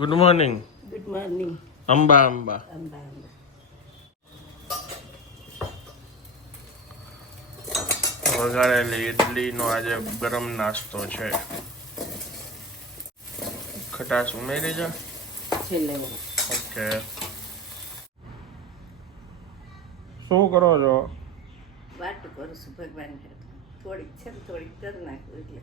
Good morning good morning Amba Amba Amba Amba વઘારેલી ઇડલીનો આજે ગરમ નાસ્તો છે. ખટાશ ઉમેરી જા. ઓકે. શું કરો છો? વાટ કરું છું ભગવાન થોડીક છે ને થોડીક કરી નાખું એટલે.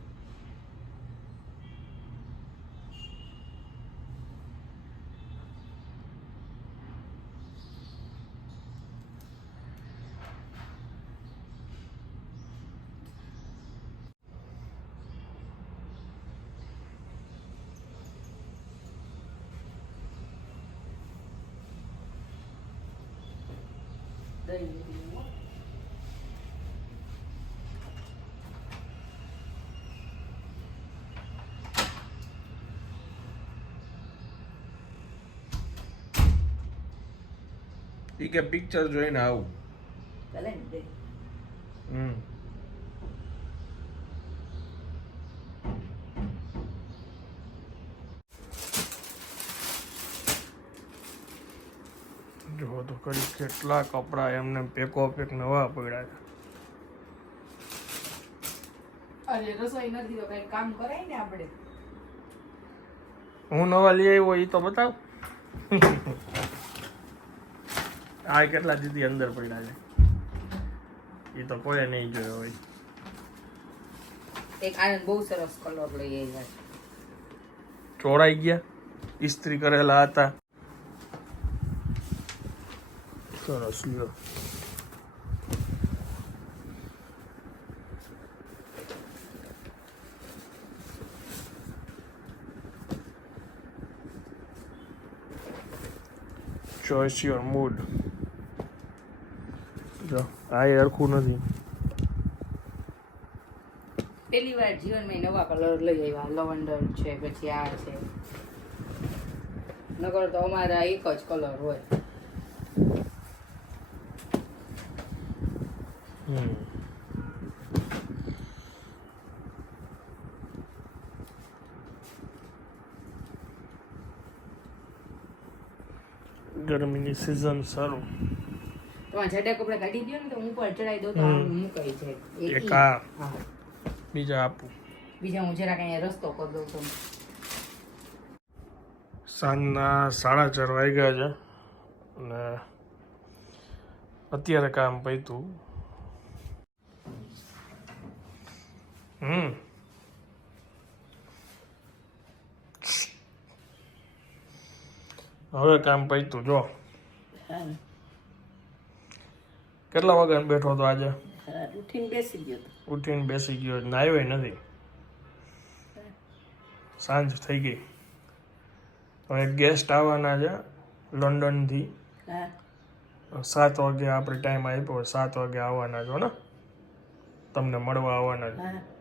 દહીં ઈ કે પિક્ચર જોઈને આવું. ભલે ને દહીં હમ જો તો કરી કેટલા કપડા એમને પેકો પેક નવા પડ્યા છે. રસોઈ નથી તો કઈ કામ કરાય ને આપણે? હું નવા લઈ આવ્યો એ તો બતાવ. આ કેટલા દીદી અંદર પડ્યા છે? એ તો કોઈ નહીં જોયો હોય. એક આનંદ બહુ સરસ કલર લઈ આવ્યા ચોરાઈ ગયા. ઇસ્ત્રી કરેલા હતા. સરસ લ્યો ચોઈસ યોર મૂડ જો આ હરખું નથી પેલી વાર જીવનમાં નવા કલર લઈ આવ્યા. લવંડર છે, પછી આ છે. નગર તો અમારા એક જ કલર હોય. ગરમીની સિઝન સારું. તમારા જાડા કપડા કાઢી દો ને તો હું પણ ચડાવી દઉં તો. આમ મુકાઈ જાય એક આ. બીજા આપું. બીજા હું જરાક અહીંયા રસ્તો કરી દઉં છું સાંજના સાડા ચાર વાગ્યા છે. અને અત્યારે કામ પૈતું હમ હવે કામ પૈતું જો. કેટલા વાગે બેઠો હતો આજે? ઉઠીને બેસી ગયો તો. ઉઠીને બેસી ગયો નાયો નથી. સાંજ થઈ ગઈ. હવે ગેસ્ટ આવવાના છે લંડનથી. સાત વાગે આપણે ટાઈમ આપ્યો સાત વાગે આવવાના છો ને? તમને મળવા આવવાના છે.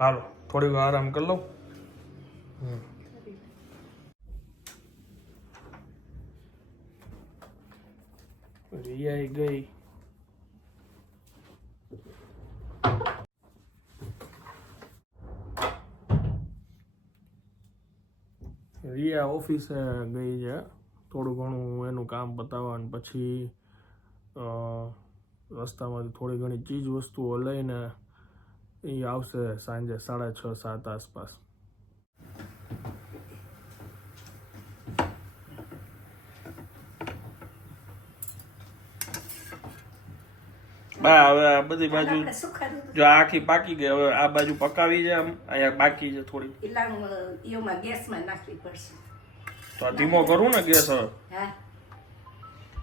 હાલો, થોડી વાર આરામ કરી લઉં. રિયા ગઈ. રિયા ઓફિસે ગઈ છે. થોડું ઘણું એનું કામ પતાવવાનું પછી રસ્તામાંથી થોડી ઘણી ચીજ વસ્તુઓ લઈને એ આવશે સાંજે સાડા છ સાત આસપાસ. બા હવે આ બધી બાજુ જો આખી પાકી ગઈ હવે આ બાજુ પકાવી છે આમ અહીંયા બાકી છે થોડી. એમાં ગેસમાં નાખવી પડશે. તો આ ધીમો કરું ને ગેસ હવે?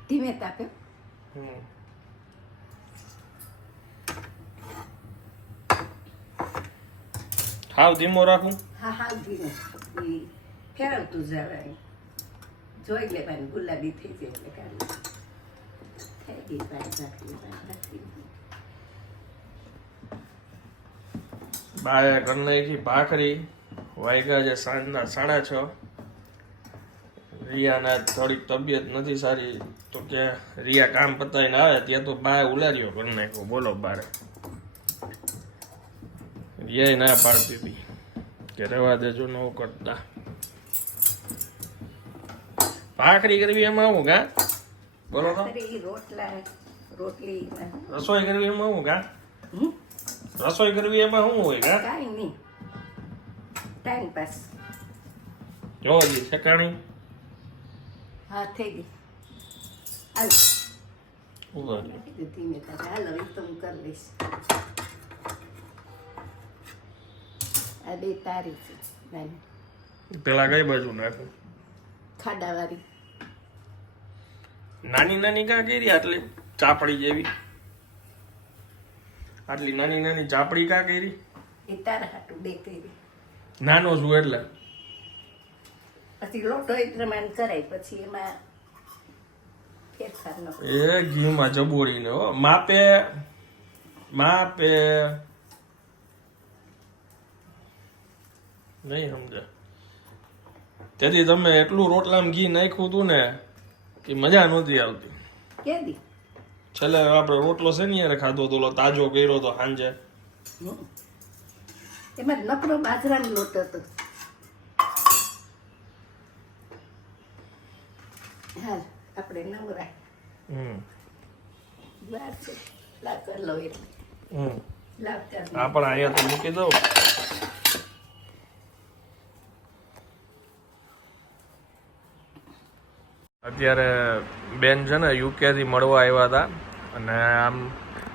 ધીમે તાપે. હમ. હાવ ધીમો રાખું હા હાવ ધીમો ઈ ફેરવતું જવાય જોઈ લેવાની ગુલાબી થઈ જાય એટલે કાઢી થઈ ગઈ પાણી રાખી બાય કરી નાખી ભાખરી વાગ્યા છે સાંજના સાડા છ. રિયાના થોડીક તબિયત નથી સારી તો કે રિયા કામ પતાવીને આવે ત્યાં તો બાય ઉલાર્યો કરી નાખ્યો બોલો બારે. રિયાએ ના પાડતી હતી. કે રહેવા દેજો ન કરતા. ભાખરી કરવી એમાં હું કા બોલો રોટલા રોટલી રસોઈ કરવી એમાં હું કા? રસોઈ કરવી એમાં શું હોય કા કાંઈ નહીં. ટાઈમ પાસ જો જી સકાણી હા થઈ ગઈ. હાલ. ધીમે તારે હાલ હવે તો હું કરી લઈશ. આ બે તારી છે નાની. પેલા કઈ બાજુ નાખું? ખાડાવાળી. નાની નાની કા કરી? આટલી ચાપડી જેવી. આટલી નાની નાની ચાપડી કા કરી? એ તારા હાટું બે કરી. નાનો છું એટલે. પછી લોટો એ પ્રમાણે કરાય પછી એમાં ફેરફાર એ ઘીમાં જબોડીને હો. માપે માપે નહીં સમજે. તેથી તમે એટલું રોટલામાં ઘી નાખ્યું હતું ને કે મજા નહોતી આવતી. કેદી? છેલ્લે આપણે રોટલો છે ને યાર ખાધો તો તાજો કર્યો તો સાંજે. હમ. એમાં નકરો બાજરાનો લોટ હતો. હાલ આપણે નવરા. હમ. છે. લો એટલે હમ. ચાલ. અહીંયા તો મૂકી દઉં. અત્યારે બેન છે ને યુકેથી મળવા આવ્યા હતા. અને આમ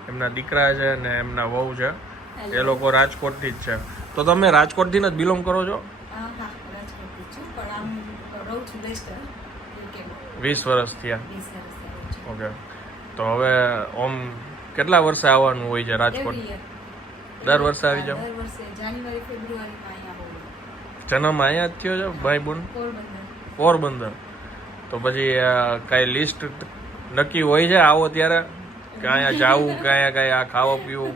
એમના દીકરા છે ને એમના વહુ છે. એ લોકો રાજકોટથી જ છે. તો તમે રાજકોટથી જ બિલોંગ કરો છો? વીસ વર્ષ થયા. ઓકે. તો હવે ઓમ કેટલા વર્ષે આવવાનું હોય છે રાજકોટ? દર વર્ષે આવી જાવ જન્મ અહીંયા જ થયો છે ભાઈ બોન પોરબંદર. તો પછી કાંઈ લિસ્ટ નક્કી હોય છે આવો ત્યારે? કે અહીંયા જાવું કે અહીંયા કાંઈ આ ખાવા પીવું?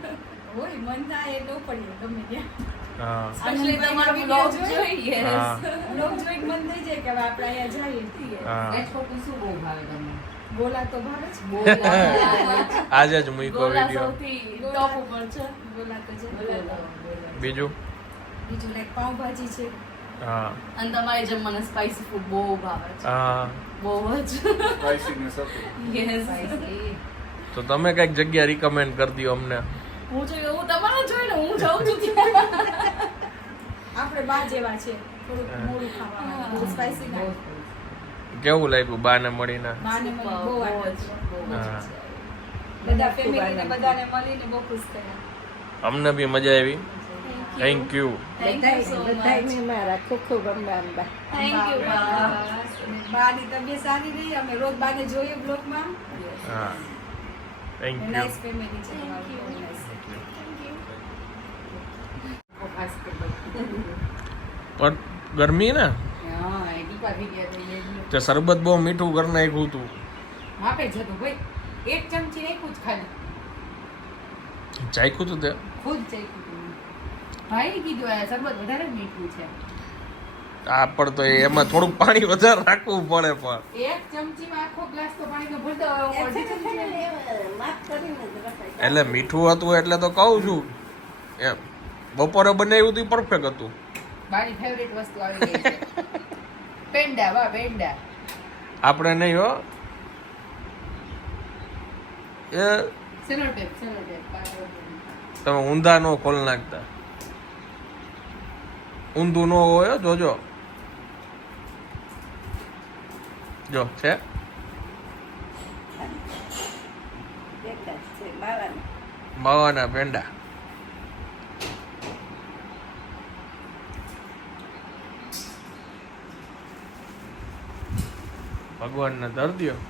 આજે જ મૂકો વીડિયો બીજું? બીજું લાઈક પાઉંભાજી છે. અને તમારે જમવાના સ્પાઈસી ફૂડ બહુ ભાવે છે. હા. બહુ જ. યસ તો તમે કંઈક જગ્યા રિકમેન્ડ કરી દો અમને. હું જો હું તમારે જોઈ ને હું જાઉં છું ત્યાં. આપણે બા જેવા છે. થોડુંક મોડું ખાવાનું. બહુ સ્પાઈસી કેવું લાગ્યું બાને મળીને? બહુ આનંદ. બધા ફેમિલીને બધાને મળીને બહુ ખુશ થયા. અમને બી મજા આવી. Thank you Thank you so મારા ખૂબ ખૂબ અંબા. અંબા Thank you, બાની તબિયત સારી રહી? અમે રોજ બાને જોઈએ બ્લોગમાં? હા. થેન્ક યુ નાઇસ ફેમિલી છે પણ ગરમી ને? તો શરબત બહુ મીઠું ઘર નાખ્યું હતું માપે જતું ભાઈ. એક ચમચી નાખ્યું જ ખાલી. ચાખ્યું હતું તે ખુદ ચાખ્યું. ભાઈ કીધું આ શરબત વધારે મીઠું છે. આ પણ તો એમાં થોડું પાણી વધારે રાખવું પડે પણ. એક ચમચીમાં આખો ગ્લાસ તો પાણી ભરતો એટલે મીઠું હતું એટલે તો કહું છું. એમ. બપોરે બનાવ્યું હતું પરફેક્ટ હતું. મારી ફેવરેટ વસ્તુ આવી ગઈ છે. પેંડા વાહ પેંડા. આપણે નહીં હો. એ તમે ઊંધા નો ખોલ નાખતા. ઊંધું નો હોય જોજો જો છે માવાના પેંડા ભગવાનના ધર દ્યો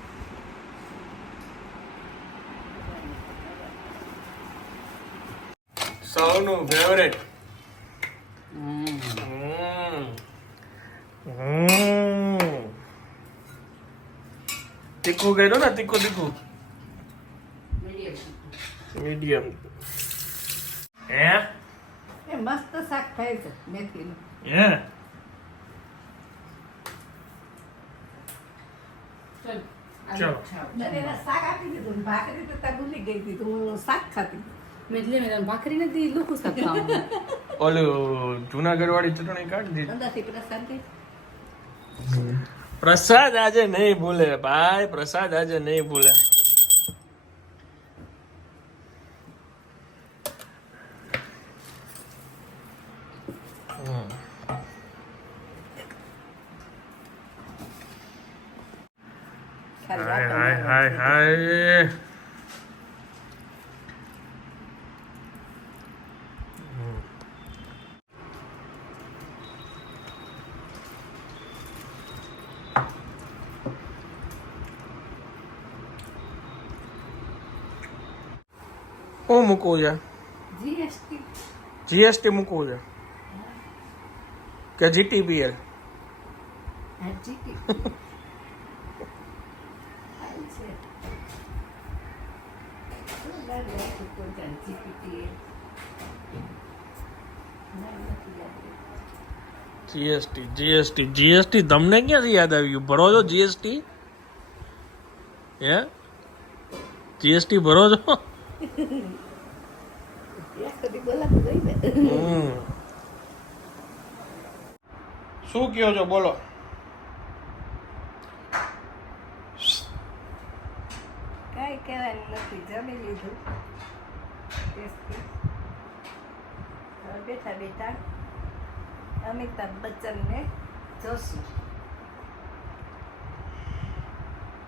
સૌનું ફેવરેટ તીખું કર્યું ને તીખું તીખું. મીડિયમ હે? એ મસ્ત શાક થાય છે મેથીનું. હે? ચલો. શાક આપી દીધું ભાખરી તો ત્યાં ભૂલી ગઈ હતી તો હું શાક ખાતી. એટલે મેં ભાખરી નથી લોકો ઓલું જુનાગઢ વાળી ચટણી કાઢી દીધી. અંદરથી પેલા શાંતિ પ્રસાદ આજે નહીં ભૂલે ભાઈ પ્રસાદ આજે નહીં ભૂલે ખાલી હાય વાતો હાય મારવાની હાય છે. હાય શું મૂકવું છે? જીએસટી મૂકવું છે? કે હા, લાગતું. જીએસટી જીએસટી જીએસટી તમને ક્યાંથી યાદ આવ્યું? ભરો છો જીએસટી હે? જીએસટી ભરો છો ત્યાં સુધી બોલાતું હોય ને. હમ. શું કયો છો? બોલો. કઈ કહેવાનું નથી. જમી લીધું. બેઠા બેઠા અમિતાભ બચ્ચનને જોશું.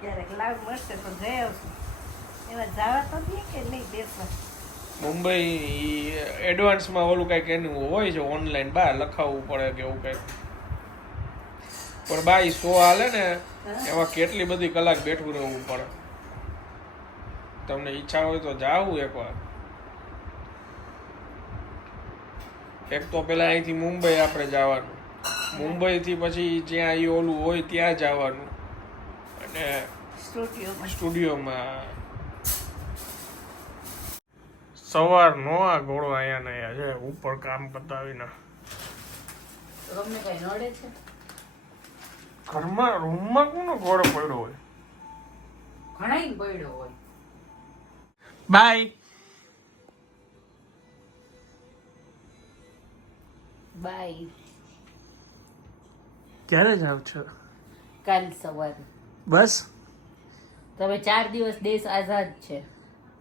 ક્યારેક લાભ મળશે તો જઈ આવશું. એમાં જવા તો દે કે નહીં દેશમાં મુંબઈ એડવાન્સમાં ઓલું કંઈક એનું હોય છે ઓનલાઈન બહાર લખાવવું પડે કે એવું કંઈક. પણ બા ઈ શો હાલે ને એમાં કેટલી બધી કલાક બેઠું રહેવું પડે. તમને ઈચ્છા હોય તો જાવું એકવાર. એક તો પેલા અહીંથી મુંબઈ આપણે જવાનું. મુંબઈથી પછી જ્યાં એ ઓલું હોય ત્યાં જવાનું. અને સ્ટુડિયોમાં. સ્ટુડિયોમાં સવાર નો આ ઘોડો અહીંયા ને અહીંયા છે ઉપર કામ પતાવીને. તમને કઈ નડે છે? ઘરમાં રૂમમાં કોનો ઘોડો પડ્યો હોય? ઘણા પડ્યો હોય. બાય. બાય. ક્યારે જાવ છો? કાલ સવારે. બસ? તમે ચાર દિવસ દેશ આઝાદ છે.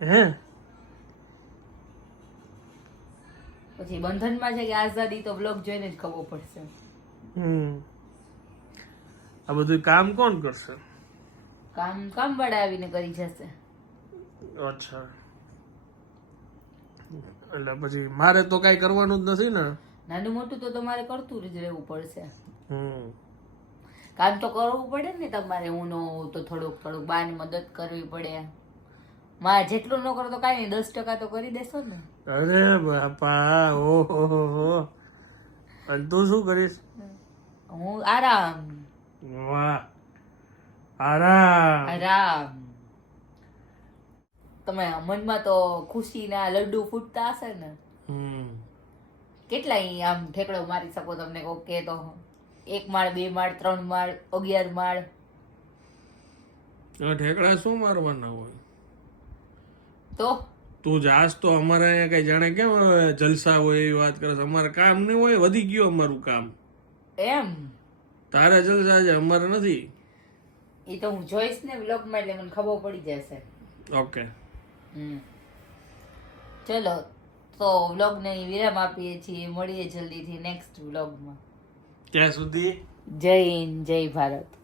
હે? પછી બંધનમાં છે કે આઝાદી તો બ્લોગ જોઈને જ ખબર પડશે. હમ. આ બધું કામ કોણ કરશે? કામ કામ આવીને કરી જશે. અચ્છા. એટલે પછી મારે તો કઈ કરવાનું જ નથી ને. નાનું મોટું તો તમારે કરતું જ રહેવું પડશે. હમ. કામ તો કરવું પડે ને તમારે હું તો થોડુંક થોડુંક બાની મદદ કરવી પડે. માં જેટલું ન કરો તો કાંઈ નહીં દસ ટકા તો કરી દેશો ને. અરે બાપા ઓહો અને તું શું કરીશ? હું આરામ. વાહ. આરામ. આરામ. તમે મનમાં તો ખુશીના લડ્ડુ ફૂટતા હશે ને. હમ. કેટલા આમ ઠેકડો મારી શકો તમને ઓકે તો એક માળ બે માળ ત્રણ માળ અગિયાર માળ. ઠેકડા શું મારવાના હોય? તો? તું જાસ તો અમારે અહીંયા કઈ જાણે કેમ જલસા હોય એવી વાત કરે અમારે કામ નહીં હોય વધી ગયું અમારું કામ. એમ? તારે જલસા છે અમારે નથી. એ તો હું જોઈશ ને વ્લોગમાં એટલે મને ખબર પડી જશે. ઓકે. હમ. ચલો તો વ્લોગને વિરામ આપીએ છીએ. મળીએ જલ્દીથી નેક્સ્ટ વ્લોગમાં ત્યાં સુધી જય હિન્દ જય ભારત.